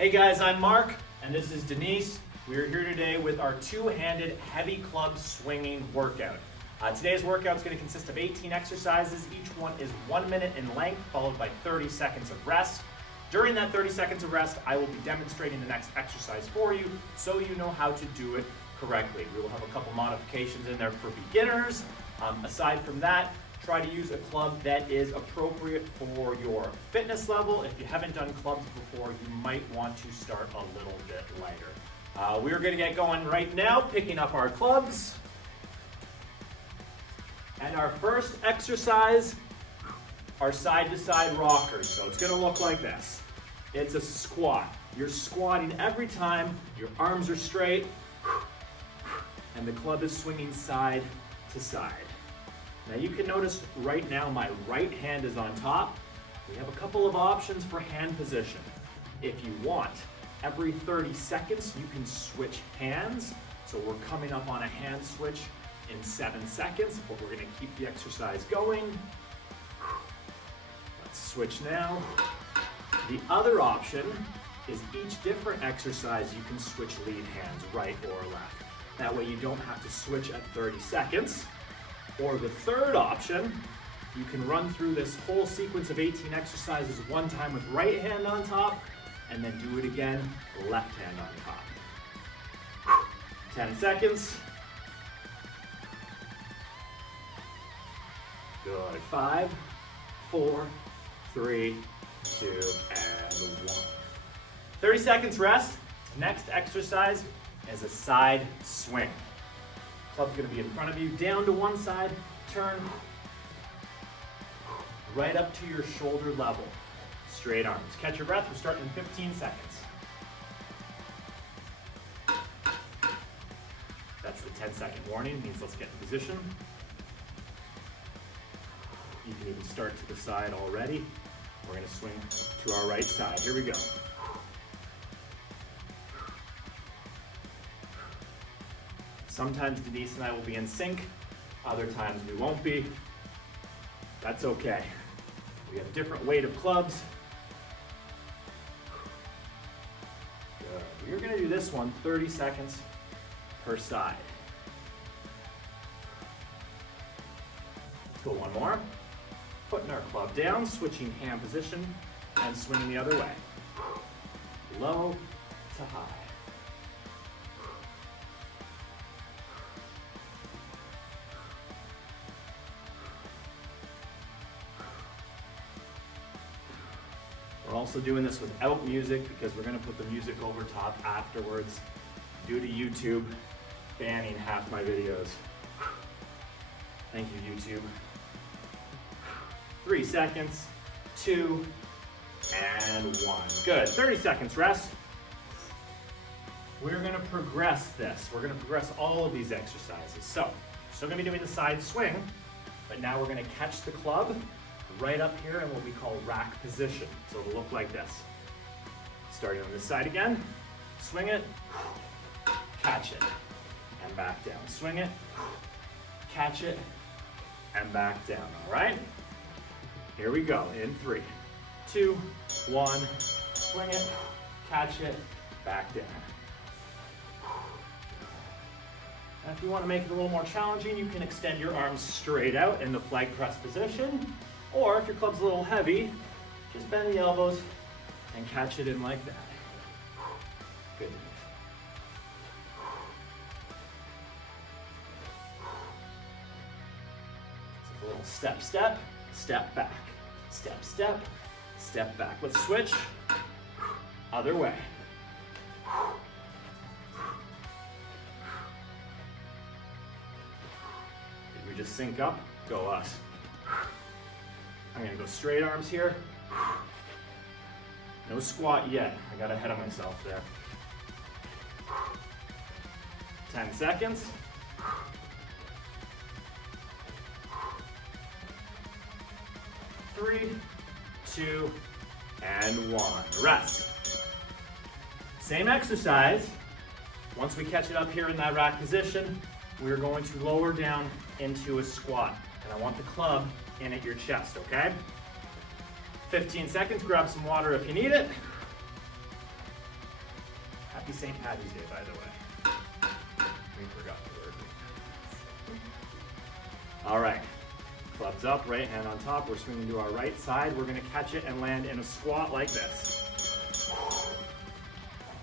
Hey guys, I'm Mark, and this is Denise. We are here today with our two-handed heavy club swinging workout. Today's workout is going to consist of 18 exercises. Each one is 1 minute in length, followed by 30 seconds of rest. During that 30 seconds of rest, I will be demonstrating the next exercise for you so you know how to do it correctly. We will have a couple modifications in there for beginners. Aside from that, try to use a club that is appropriate for your fitness level. If you haven't done clubs before, you might want to start a little bit lighter. We're going to get going right now, picking up our clubs. And our first exercise are side-to-side rockers. So it's going to look like this. It's a squat. You're squatting every time, your arms are straight, and the club is swinging side to side. Now you can notice right now my right hand is on top. We have a couple of options for hand position. If you want, every 30 seconds you can switch hands. So we're coming up on a hand switch in 7 seconds, but we're gonna keep the exercise going. Let's switch now. The other option is each different exercise you can switch lead hands, right or left. That way you don't have to switch at 30 seconds. Or the third option, you can run through this whole sequence of 18 exercises one time with right hand on top, and then do it again, left hand on top. 10 seconds. Good. 5, 4, 3, 2, and 1. 30 seconds rest. Next exercise is a side swing. Club's going to be in front of you, down to one side, turn, right up to your shoulder level. Straight arms. Catch your breath, we're starting in 15 seconds. That's the 10-second warning, it means let's get in position. You can even start to the side already. We're going to swing to our right side. Here we go. Sometimes Denise and I will be in sync, other times we won't be. That's okay. We have different weight of clubs. Good. We're gonna do this one 30 seconds per side. Let's go one more. Putting our club down, switching hand position, and swinging the other way. Low to high. We're also doing this without music because we're going to put the music over top afterwards due to YouTube banning half my videos. Thank you, YouTube. 3 seconds, 2, and 1. Good. 30 seconds rest. We're going to progress this. We're going to progress all of these exercises. So, still going to be doing the side swing, but now we're going to catch the club right up here in what we call rack position. So it'll look like this. Starting on this side again, swing it, catch it, and back down. Swing it, catch it, and back down, all right? Here we go, in 3, 2, 1, swing it, catch it, back down. Now if you want to make it a little more challenging, you can extend your arms straight out in the flag press position. Or if your club's a little heavy, just bend the elbows and catch it in like that. Good. So a little step, step, step back. Step, step, step back. Let's switch. Other way. Did we just sync up? Go us. I'm gonna go straight arms here. No squat yet. I got ahead of myself there. 10 seconds. 3, 2, and 1. Rest. Same exercise. Once we catch it up here in that rack position, we're going to lower down into a squat. And I want the club in at your chest, okay? 15 seconds, grab some water if you need it. Happy St. Patty's Day, by the way. We forgot the word. All right, clubs up, right hand on top. We're swinging to our right side. We're gonna catch it and land in a squat like this.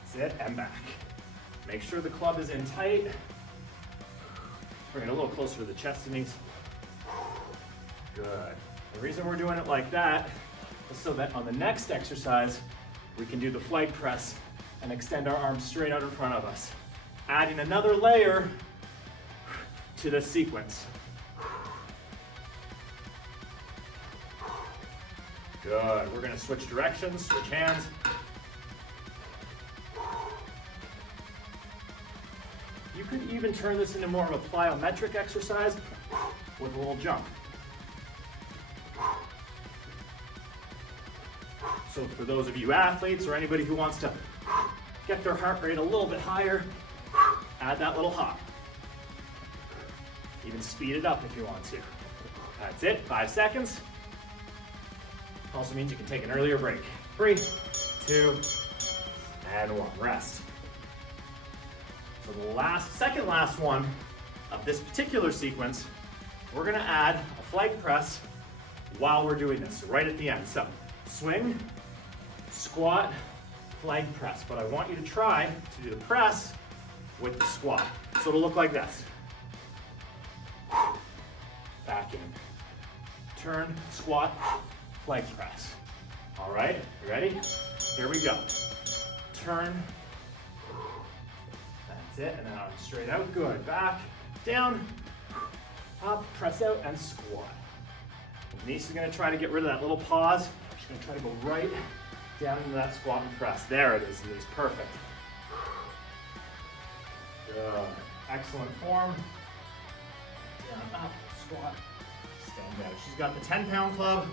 That's it, and back. Make sure the club is in tight. Bring it a little closer to the chest and knees. Good. The reason we're doing it like that is so that on the next exercise, we can do the flag press and extend our arms straight out in front of us. Adding another layer to this sequence. Good. We're gonna switch directions, switch hands. You could even turn this into more of a plyometric exercise with a little jump. So for those of you athletes or anybody who wants to get their heart rate a little bit higher, add that little hop. Even speed it up if you want to. That's it, 5 seconds. Also means you can take an earlier break. 3, 2, and 1, rest. So the second last one of this particular sequence, we're gonna add a flag press while we're doing this, right at the end. So swing, squat, flag press. But I want you to try to do the press with the squat. So it'll look like this. Back in. Turn, squat, flag press. All right, you ready? Here we go. Turn. That's it, and then arms straight out. Good. Back, down, up, press out, and squat. Denise is gonna try to get rid of that little pause. She's gonna try to go right down into that squat and press. There it is, Denise, perfect. Good. Excellent form. Down, up, squat, stand out. She's got the 10-pound club.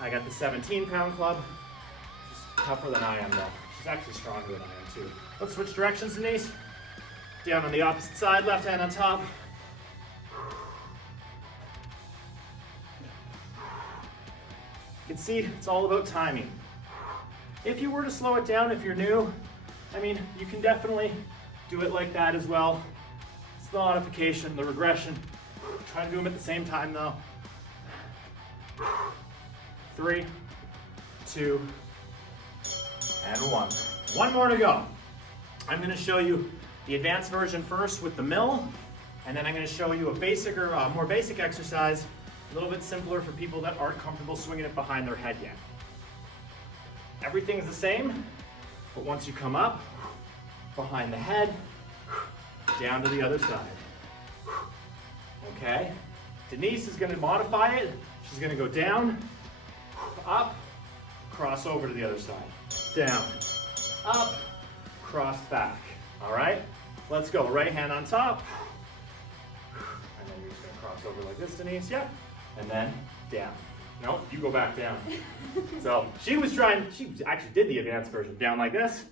I got the 17-pound club. She's tougher than I am though. She's actually stronger than I am too. Let's switch directions, Denise. Down on the opposite side, left hand on top. You can see it's all about timing. If you were to slow it down, if you're new, I mean, you can definitely do it like that as well. It's the modification, the regression. Try to do them at the same time though. 3, 2, and 1. One more to go. I'm gonna show you the advanced version first with the mill, and then I'm gonna show you a basic or more basic exercise, a little bit simpler for people that aren't comfortable swinging it behind their head yet. Everything's the same, but once you come up, behind the head, down to the other side. Okay? Denise is gonna modify it. She's gonna go down, up, cross over to the other side. Down, up, cross back. All right? Let's go. Right hand on top. And then you're just gonna cross over like this, Denise. Yep. And then down. No, you go back down. So she actually did the advanced version. Down like this,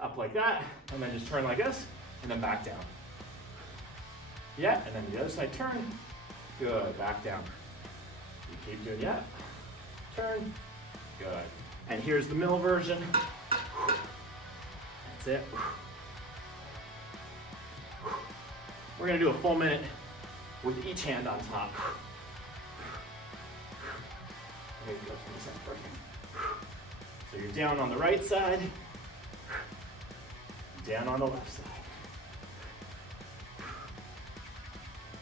up like that, and then just turn like this, and then back down. Yeah, and then the other side turn. Good, back down. You keep doing, yeah. Turn, good. And here's the mill version. That's it. We're gonna do a full minute with each hand on top. Perfect. So you're down on the right side, down on the left side.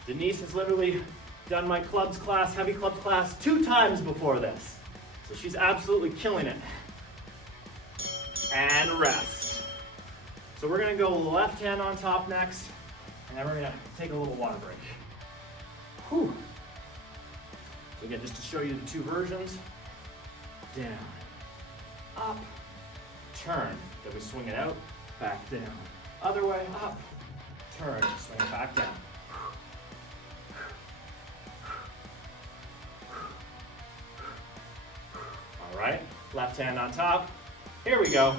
Denise has literally done my clubs class, heavy clubs class, 2 times before this. So she's absolutely killing it. And rest. So we're gonna go left hand on top next, and then we're gonna take a little water break. Whew. So again, just to show you the 2 versions, down, up, turn, then we swing it out, back down. Other way, up, turn, swing it back down. All right, left hand on top, here we go.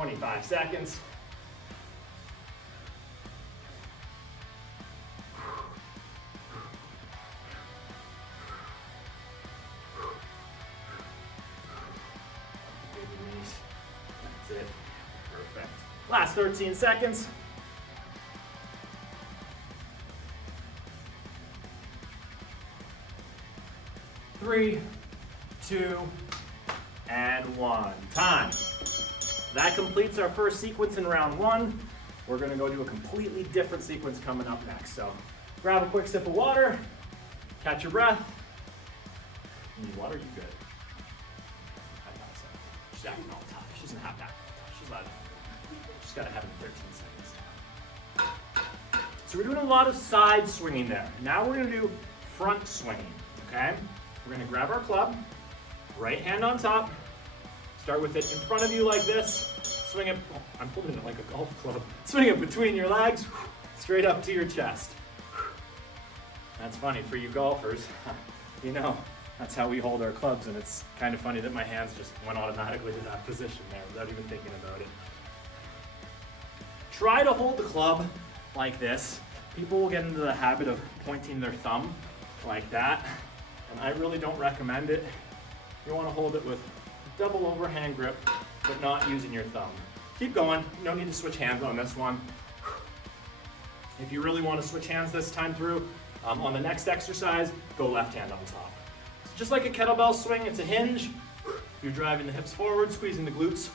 25 seconds. That's it. Perfect. Last 13 seconds. 3, 2, and 1. Time. That completes our first sequence in round 1. We're going to go do a completely different sequence coming up next. So grab a quick sip of water, catch your breath. You need water? You good? I thought so. She's acting all tough. She doesn't have that. She's allowed. She's got to have it in 13 seconds. So we're doing a lot of side swinging there. Now we're going to do front swinging, okay? We're going to grab our club, right hand on top, start with it in front of you like this, swing it, oh, I'm holding it like a golf club, swing it between your legs, straight up to your chest. That's funny for you golfers, you know, that's how we hold our clubs, and it's kind of funny that my hands just went automatically to that position there without even thinking about it. Try to hold the club like this. People will get into the habit of pointing their thumb like that, and I really don't recommend it. You want to hold it with double overhand grip, but not using your thumb. Keep going. No need to switch hands on this one. If you really want to switch hands this time through, on the next exercise, go left hand on top. It's just like a kettlebell swing, it's a hinge. You're driving the hips forward, squeezing the glutes.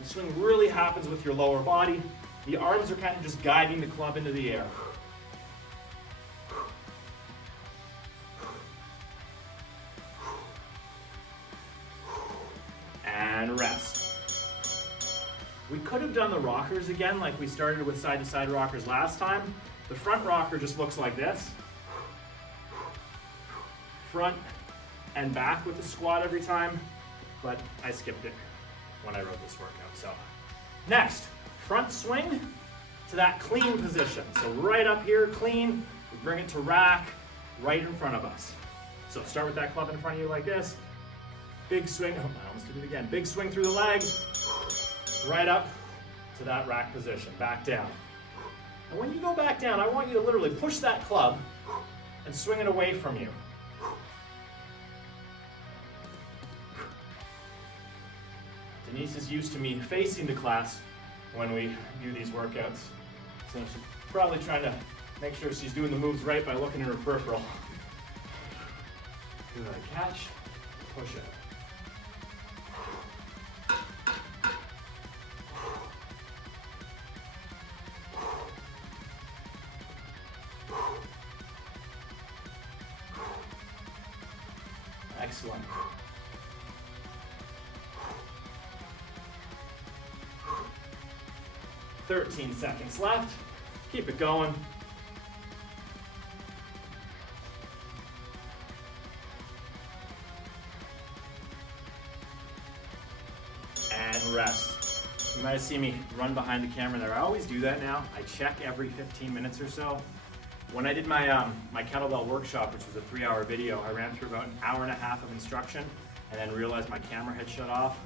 The swing really happens with your lower body. The arms are kind of just guiding the club into the air. And rest. We could have done the rockers again like we started with side-to-side rockers last time. The front rocker just looks like this. Front and back with the squat every time, but I skipped it when I wrote this workout. So next, front swing to that clean position. So right up here, clean, we bring it to rack right in front of us. So start with that club in front of you like this. Big swing, oh, I almost did it again. Big swing through the legs, right up to that rack position, back down. And when you go back down, I want you to literally push that club and swing it away from you. Denise is used to me facing the class when we do these workouts. So she's probably trying to make sure she's doing the moves right by looking at her peripheral. Good, catch, push it. Excellent. "13 seconds left. Keep it going. And rest. You might have seen me run behind the camera there. I always do that now. I check every 15 minutes or so. When I did my my kettlebell workshop, which was a 3-hour video, I ran through about an hour and a half of instruction and then realized my camera had shut off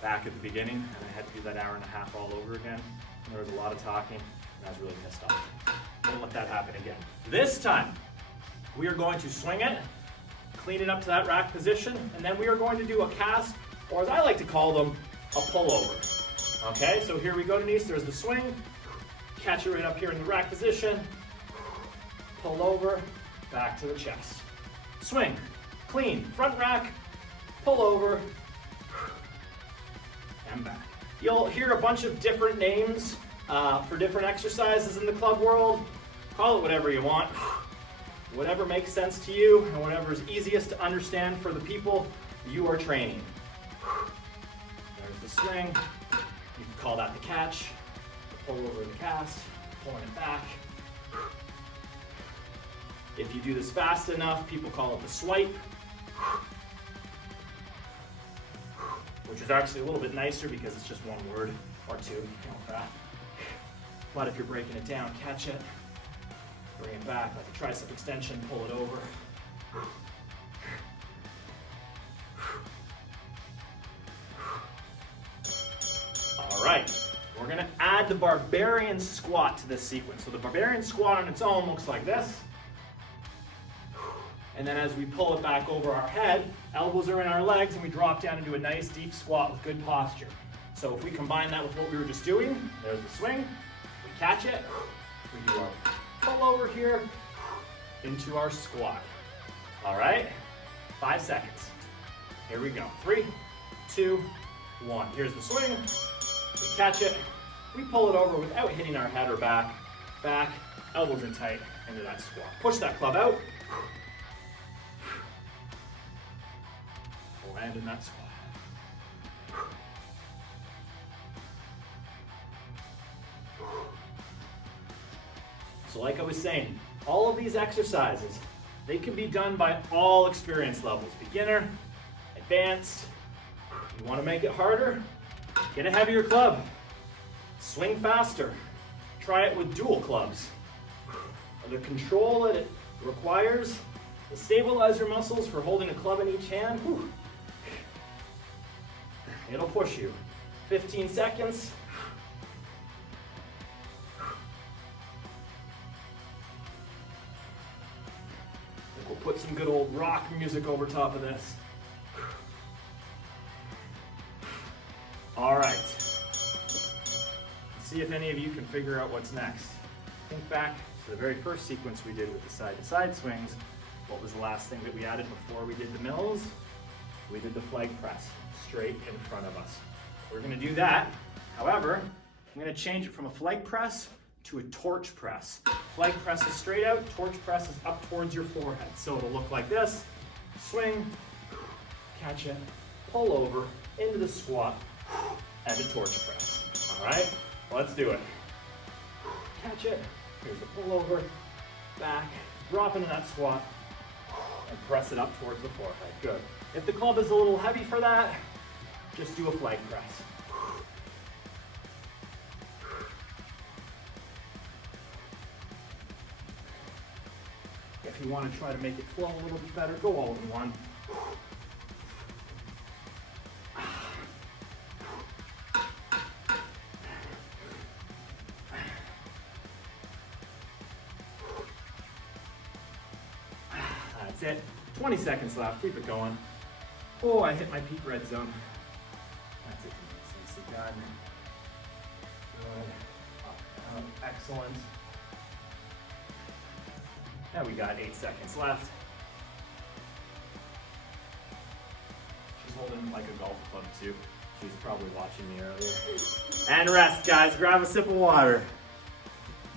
back at the beginning, and I had to do that hour and a half all over again. And there was a lot of talking, and I was really pissed off. Don't let that happen again. This time, we are going to swing it, clean it up to that rack position, and then we are going to do a cast, or as I like to call them, a pullover. Okay, so here we go, Denise. There's the swing. Catch it right up here in the rack position. Pull over, back to the chest. Swing, clean, front rack, pull over, and back. You'll hear a bunch of different names for different exercises in the club world. Call it whatever you want. Whatever makes sense to you and whatever is easiest to understand for the people you are training. There's the swing. You can call that the catch, the pull over the cast, pulling it back. If you do this fast enough, people call it the swipe, which is actually a little bit nicer because it's just one word or two, like that. But if you're breaking it down, catch it, bring it back like a tricep extension, pull it over. All All right, we're gonna add the barbarian squat to this sequence. So the barbarian squat on its own looks like this. And then as we pull it back over our head, elbows are in our legs, and we drop down into a nice deep squat with good posture. So if we combine that with what we were just doing, there's the swing, we catch it, we do our pull over here, into our squat. All right, 5 seconds. Here we go. 3, 2, 1. Here's the swing, we catch it, we pull it over without hitting our head or back, elbows in tight, into that squat. Push that club out. Land in that squat. So like I was saying, all of these exercises, they can be done by all experience levels. Beginner, advanced. You want to make it harder? Get a heavier club. Swing faster. Try it with dual clubs. The control that it requires, the stabilizer muscles for holding a club in each hand, whew, it'll push you. 15 seconds. We'll put some good old rock music over top of this. All right. Let's see if any of you can figure out what's next. Think back to the very first sequence we did with the side-to-side swings. What was the last thing that we added before we did the mills? We did the flag press straight in front of us. We're gonna do that. However, I'm gonna change it from a flag press to a torch press. Flag press is straight out, torch press is up towards your forehead. So it'll look like this. Swing, catch it, pull over, into the squat, and a torch press. All right, let's do it. Catch it, here's the pull over, back, drop into that squat, and press it up towards the forehead. Good. If the club is a little heavy for that, just do a flag press. If you want to try to make it flow a little bit better, go all in one. That's it. 20 seconds left. Keep it going. Oh, I hit my peak red zone. That's it. Nicely done. Good. Up, down. Excellent. Now we got 8 seconds left. She's holding like a golf club too. She was probably watching me earlier. And rest, guys. Grab a sip of water.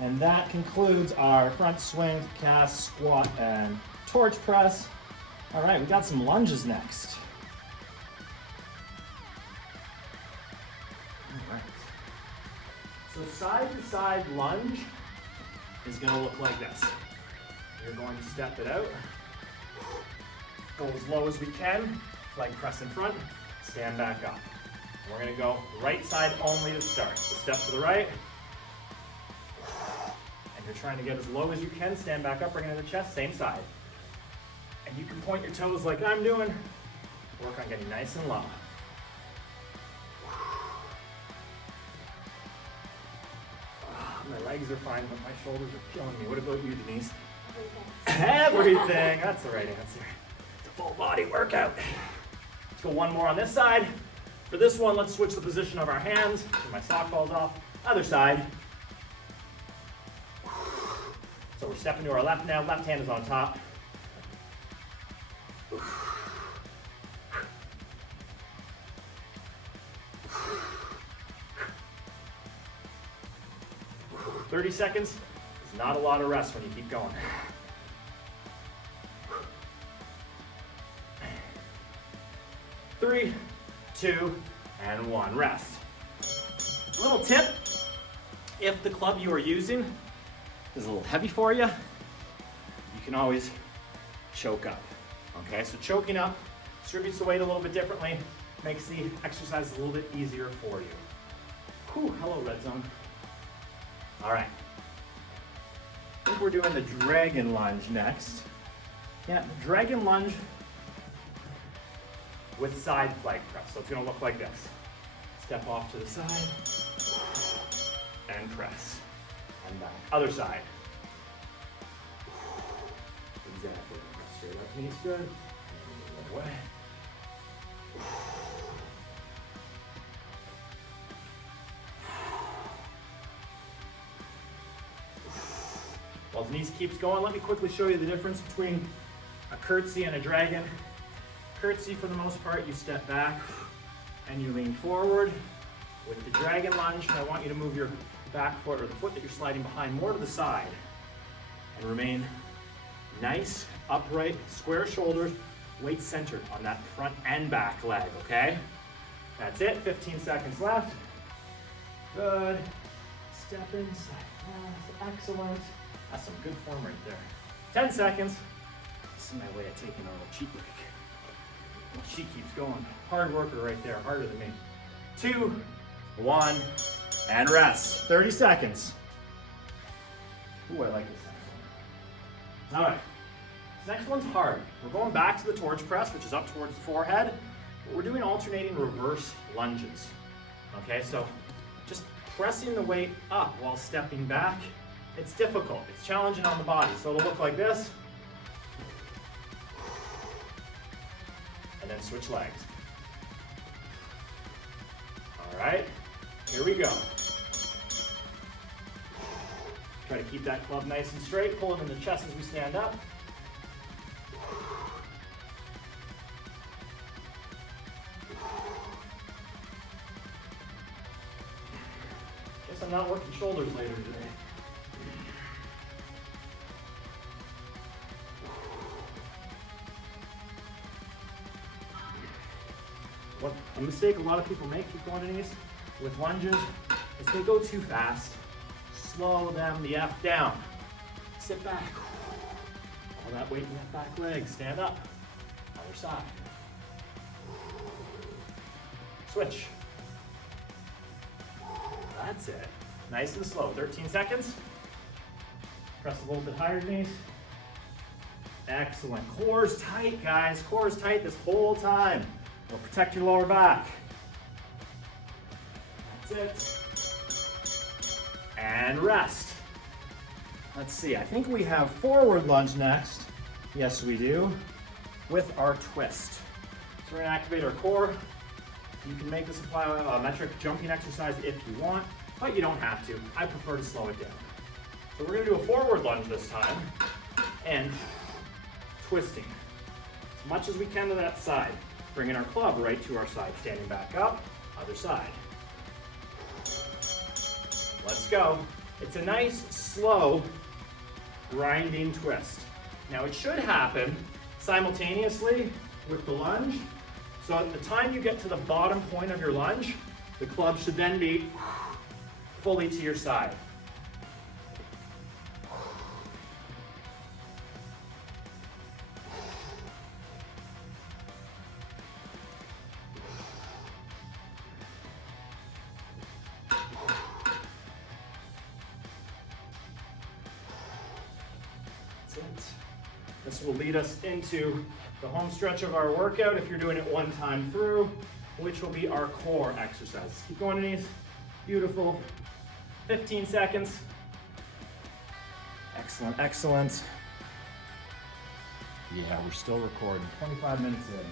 And that concludes our front swing, cast, squat, and torch press. All right, we got some lunges next. All right. So side-to-side lunge is gonna look like this. You're going to step it out, go as low as we can, flag press in front, stand back up. We're gonna go right side only to start. So step to the right, and you're trying to get as low as you can, stand back up, bring it to the chest, same side. And you can point your toes like I'm doing, work on getting nice and low. My legs are fine, but my shoulders are killing me. What about you, Denise? Everything. That's the right answer. It's a full body workout. Let's go one more on this side. For this one, let's switch the position of our hands. My sock falls off. Other side. So we're stepping to our left now. Left hand is on top. 30 seconds is not a lot of rest when you keep going. Three, 2, and 1. Rest. Little tip, if the club you are using is a little heavy for you, you can always choke up. Okay, so choking up distributes the weight a little bit differently, makes the exercise a little bit easier for you. Whew, hello, red zone. All right, I think we're doing the dragon lunge next. Yeah, dragon lunge with side flag press. So it's gonna look like this. Step off to the side, and press, and back. Other side. Exactly. Straight up, knees good. And the other way. While Denise keeps going, let me quickly show you the difference between a curtsy and a dragon. Curtsy, for the most part, you step back and you lean forward. With the dragon lunge, I want you to move your back foot, or the foot that you're sliding behind, more to the side, and remain nice, upright, square shoulders, weight centered on that front and back leg, okay? That's it, 15 seconds left. Good. Step inside, excellent. That's some good form right there. 10 seconds. This is my way of taking a little cheat break. Well, she keeps going. Hard worker right there, harder than me. 2, 1, and rest. 30 seconds. Ooh, I like this next one. All right, this next one's hard. We're going back to the torch press, which is up towards the forehead, but we're doing alternating reverse lunges. Okay, so just pressing the weight up while stepping back. It's difficult, it's challenging on the body. So it'll look like this. And then switch legs. All right, here we go. Try to keep that club nice and straight. Pull it in the chest as we stand up. Guess I'm not working shoulders later today. What a mistake a lot of people make, keep going Denise, with lunges, is they go too fast. Slow them the F down. Sit back. All that weight in that back leg. Stand up. Other side. Switch. That's it. Nice and slow. 13 seconds. Press a little bit higher, Denise. Excellent. Core's tight, guys. Core's tight this whole time. It'll protect your lower back. That's it. And rest. Let's see, I think we have forward lunge next. Yes, we do, with our twist. So we're gonna activate our core. You can make this a plyometric jumping exercise if you want, but you don't have to. I prefer to slow it down. So we're gonna do a forward lunge this time, and twisting as much as we can to that side. Bringing our club right to our side, standing back up, other side. Let's go. It's a nice, slow, grinding twist. Now it should happen simultaneously with the lunge. So at the time you get to the bottom point of your lunge, the club should then be fully to your side. This will lead us into the home stretch of our workout if you're doing it one time through, which will be our core exercises. Keep going, Denise. Beautiful. 15 seconds. Excellent, excellent. Yeah, we're still recording. 25 minutes in.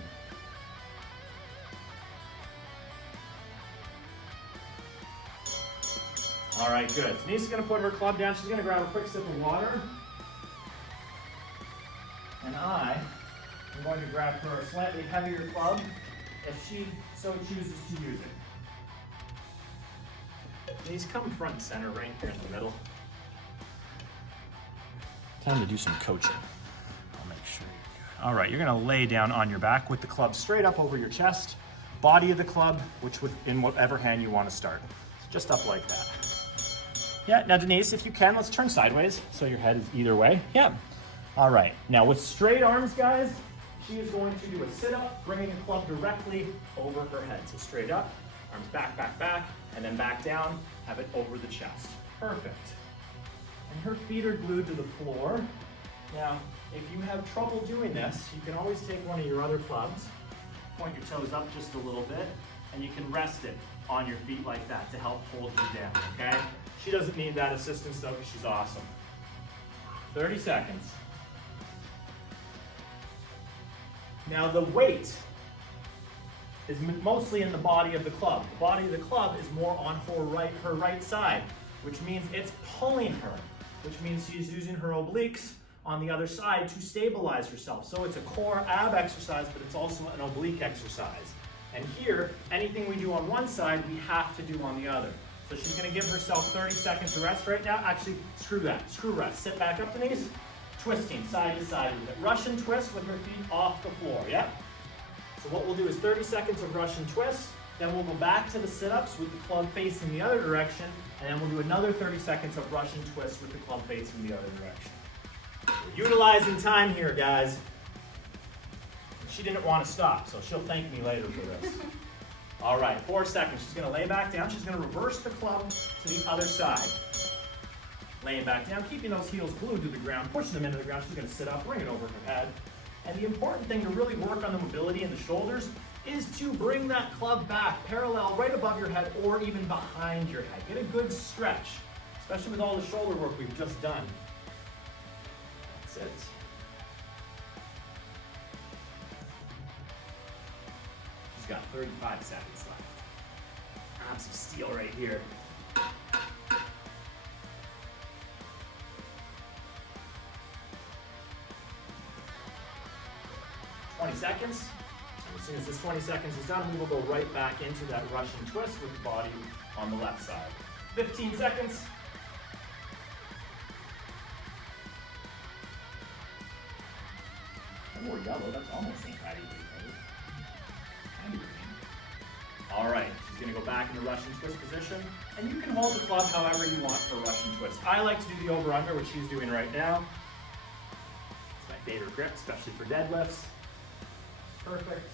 All right, good. Denise is gonna put her club down. She's gonna grab a quick sip of water. And I am going to grab her a slightly heavier club if she so chooses to use it. Denise, come front and center right here in the middle. Time to do some coaching. I'll make sure you're good. All right, you're gonna lay down on your back with the club straight up over your chest, body of the club, which in whatever hand you want to start. So just up like that. Yeah, now Denise, if you can, let's turn sideways so your head is either way. Yeah. All right, now with straight arms, guys, she is going to do a sit-up, bringing the club directly over her head. So straight up, arms back, back, back, and then back down, have it over the chest. Perfect. And her feet are glued to the floor. Now, if you have trouble doing this, you can always take one of your other clubs, point your toes up just a little bit, and you can rest it on your feet like that to help hold you down, okay? She doesn't need that assistance though, because she's awesome. 30 seconds. Now the weight is mostly in the body of the club. The body of the club is more on her right side, which means it's pulling her, which means she's using her obliques on the other side to stabilize herself. So it's a core ab exercise, but it's also an oblique exercise. And here, anything we do on one side, we have to do on the other. So she's gonna give herself 30 seconds to rest right now. Actually, screw that, screw rest. Sit back up, Denise. Twisting side to side with it. Russian twist with her feet off the floor, yep? So what we'll do is 30 seconds of Russian twist, then we'll go back to the sit-ups with the club facing the other direction, and then we'll do another 30 seconds of Russian twist with the club facing the other direction. We're utilizing time here, guys. She didn't want to stop, so she'll thank me later for this. All right, 4 seconds. She's gonna lay back down. She's gonna reverse the club to the other side. Laying back down, keeping those heels glued to the ground, pushing them into the ground. She's gonna sit up, bring it over her head. And the important thing to really work on the mobility in the shoulders is to bring that club back parallel right above your head or even behind your head. Get a good stretch, especially with all the shoulder work we've just done. That's it. She's got 35 seconds left. Abs of steel right here. 20 seconds. And as soon as this 20 seconds is done, we will go right back into that Russian twist with the body on the left side. 15 seconds. More yellow, that's almost St. Patty's Day. Candy green. All right, she's gonna go back in the Russian twist position, and you can hold the club however you want for Russian twist. I like to do the over-under, which she's doing right now. It's my favorite grip, especially for deadlifts. Perfect.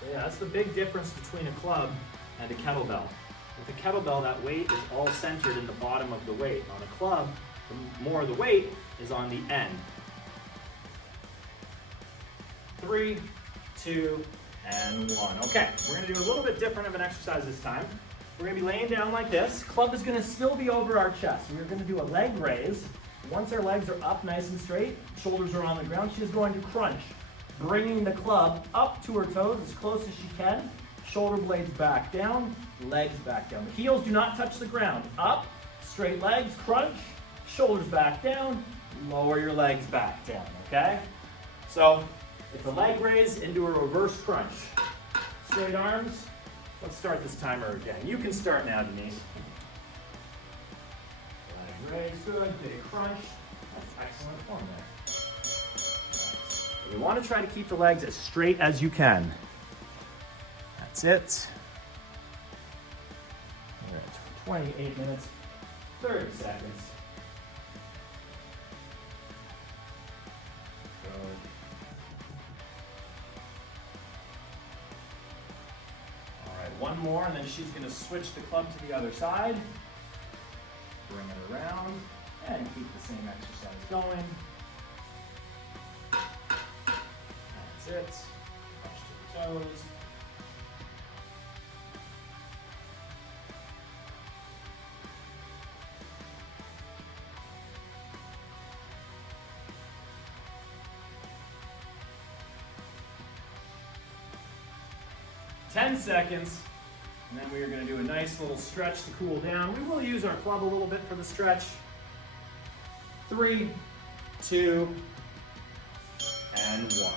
So yeah, that's the big difference between a club and a kettlebell. With a kettlebell, that weight is all centered in the bottom of the weight. On a club, more of the weight is on the end. 3, 2, and 1. Okay, we're gonna do a little bit different of an exercise this time. We're gonna be laying down like this. Club is gonna still be over our chest. We're gonna do a leg raise. Once our legs are up nice and straight, shoulders are on the ground, she is going to crunch, bringing the club up to her toes as close as she can. Shoulder blades back down, legs back down. The heels do not touch the ground. Up, straight legs, crunch, shoulders back down, lower your legs back down, okay? So it's a leg raise into a reverse crunch. Straight arms. Let's start this timer again. You can start now, Denise. Leg raise, good, big crunch. That's excellent form there. Nice. You want to try to keep the legs as straight as you can. That's it. We're at 28 minutes, 30 seconds. Good. All right, one more, and then she's going to switch the club to the other side. Bring it around, and keep the same exercise going. That's it. Touch to the toes. Ten seconds, and then we are going to do a nice little stretch to cool down. We will use our club a little bit for the stretch. 3, 2, and 1.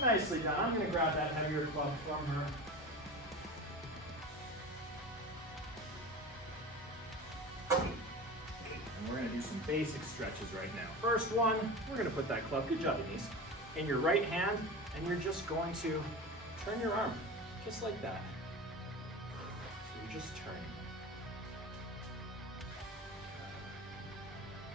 Nicely done. I'm going to grab that heavier club from her. And we're going to do some basic stretches right now. First one, we're going to put that club, good job Denise, in your right hand, and you're just going to turn your arm. Just like that. So you're just turning.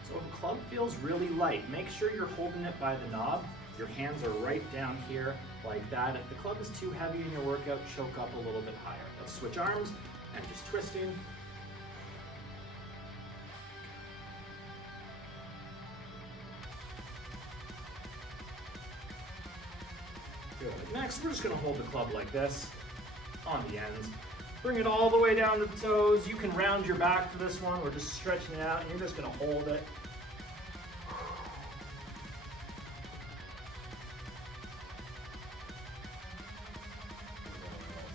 So if the club feels really light, make sure you're holding it by the knob. Your hands are right down here like that. If the club is too heavy in your workout, choke up a little bit higher. Let's switch arms and just twisting. Good. Next, we're just gonna hold the club like this on the ends. Bring it all the way down to the toes. You can round your back for this one. We're just stretching it out and you're just gonna hold it.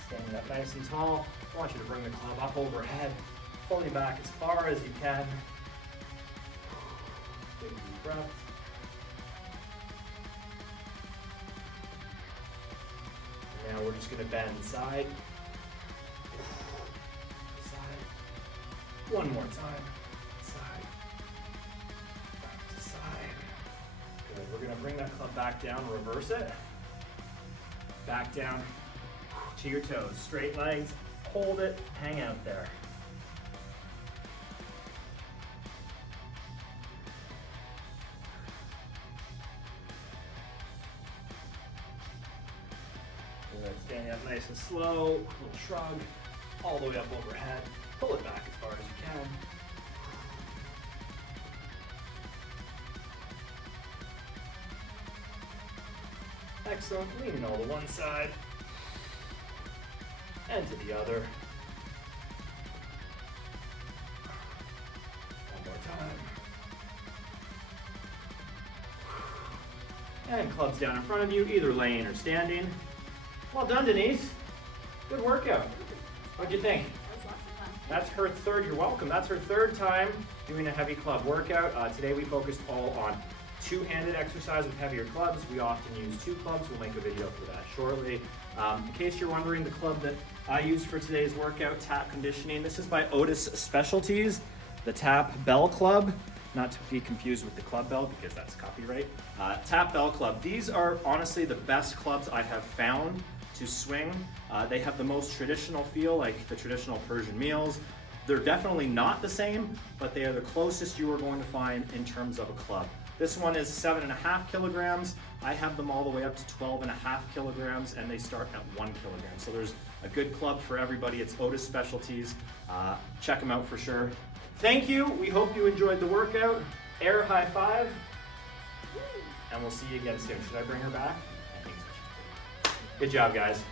Standing up nice and tall. I want you to bring the club up overhead, pulling back as far as you can. Big deep breath. And now we're just gonna bend side. Side. One more time. Side. Back to side. Good. We're gonna bring that club back down, reverse it. Back down to your toes. Straight legs. Hold it. Hang out there. Good. Standing up nice and slow. Little shrug. All the way up overhead. Pull it back as far as you can. Excellent. Leaning all to one side and to the other. One more time. And clubs down in front of you, either laying or standing. Well done, Denise. Good workout. What'd you think? That was lots of fun. That's her third, you're welcome. That's her third time doing a heavy club workout. Today we focused all on two-handed exercise with heavier clubs. We often use two clubs. We'll make a video for that shortly. In case you're wondering, the club that I used for today's workout, Tap Conditioning, this is by Otis Specialties, the Tap Bell Club, not to be confused with the Club Bell because that's copyright. Tap Bell Club, these are honestly the best clubs I have found to swing. They have the most traditional feel, like the traditional Persian meals. They're definitely not the same, but they are the closest you are going to find in terms of a club. This one is 7.5 kilograms. I have them all the way up to 12.5 kilograms, and they start at 1 kilogram. So there's a good club for everybody. It's Otis Specialties. Check them out for sure. Thank you. We hope you enjoyed the workout. Air high five. And we'll see you again soon. Should I bring her back? I think so. Good job, guys.